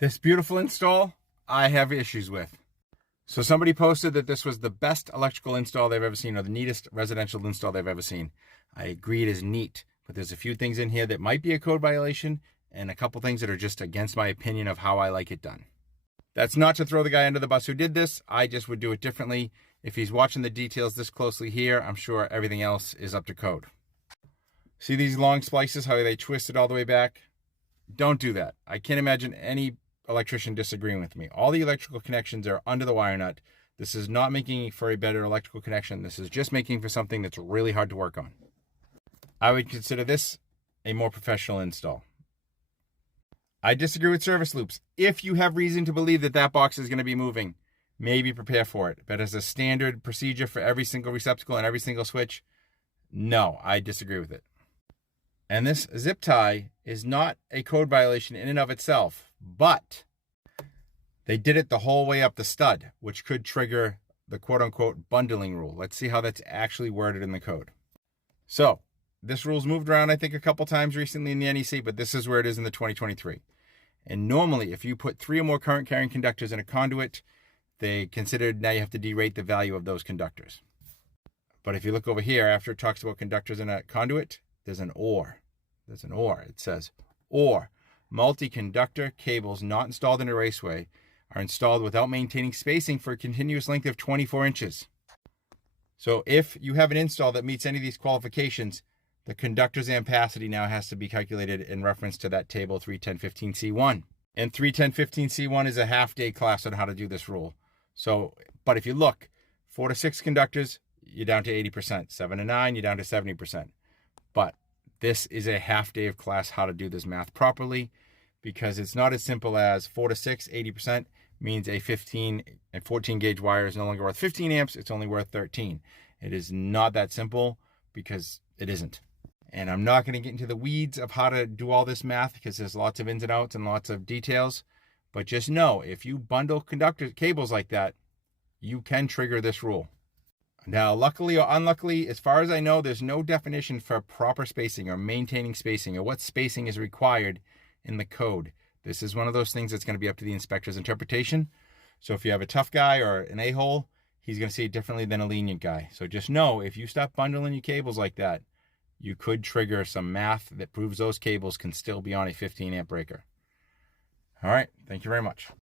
This beautiful install, I have issues with. So somebody posted that this was the best electrical install they've ever seen, or the neatest residential install they've ever seen. I agree it is neat, but there's a few things in here that might be a code violation and a couple things that are just against my opinion of how I like it done. That's not to throw the guy under the bus who did this. I just would do it differently. If he's watching the details this closely here, I'm sure everything else is up to code. See these long splices, how they twist it all the way back? Don't do that. I can't imagine any electrician disagreeing with me. All the electrical connections are under the wire nut. This is not making for a better electrical connection. This is just making for something that's really hard to work on. I would consider this a more professional install. I disagree with service loops. If you have reason to believe that that box is going to be moving, maybe prepare for it. But as a standard procedure for every single receptacle and every single switch, no, I disagree with it. And this zip tie is not a code violation in and of itself, but they did it the whole way up the stud, which could trigger the quote-unquote bundling rule. Let's see how that's actually worded in the code. So this rule's moved around, I think, a couple times recently in the NEC, but this is where it is in the 2023. And normally, if you put 3 or more current carrying conductors in a conduit, they considered now you have to derate the value of those conductors. But if you look over here, after it talks about conductors in a conduit, there's an or. There's an or. It says, or multi-conductor cables not installed in a raceway are installed without maintaining spacing for a continuous length of 24 inches. So if you have an install that meets any of these qualifications, the conductor's ampacity now has to be calculated in reference to that table 31015C1. And 31015C1 is a half-day class on how to do this rule. So, but if you look, 4 to 6 conductors, you're down to 80%. 7 to 9, you're down to 70%. But this is a half day of class how to do this math properly, because it's not as simple as 4 to 6, 80% means a 15 and 14 gauge wire is no longer worth 15 amps. It's only worth 13. It is not that simple, because it isn't. And I'm not going to get into the weeds of how to do all this math, because there's lots of ins and outs and lots of details. But just know, if you bundle conductor cables like that, you can trigger this rule. Now, luckily or unluckily, as far as I know, there's no definition for proper spacing or maintaining spacing or what spacing is required in the code. This is one of those things that's going to be up to the inspector's interpretation. So if you have a tough guy or an a-hole, he's going to see it differently than a lenient guy. So just know, if you stop bundling your cables like that, you could trigger some math that proves those cables can still be on a 15 amp breaker. All right. Thank you very much.